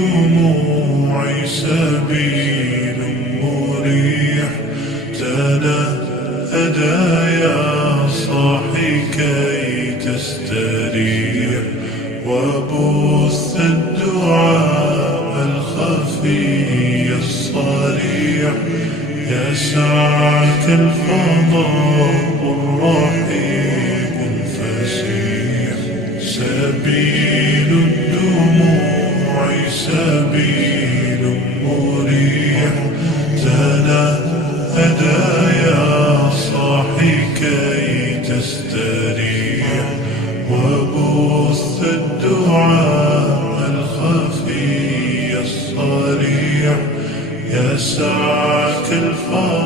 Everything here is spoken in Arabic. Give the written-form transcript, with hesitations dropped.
الدموع سبيل مريح تنهدى يا صاحي كي تستريح وبث الدعاء الخفي الصريح يسعك الفضاء الرحيم الفسيح سبيل الدموع سبيل مريح تنهدى يا صاحي كي تستريح وبث الدعاء الخفي الصريح يسعك الفضل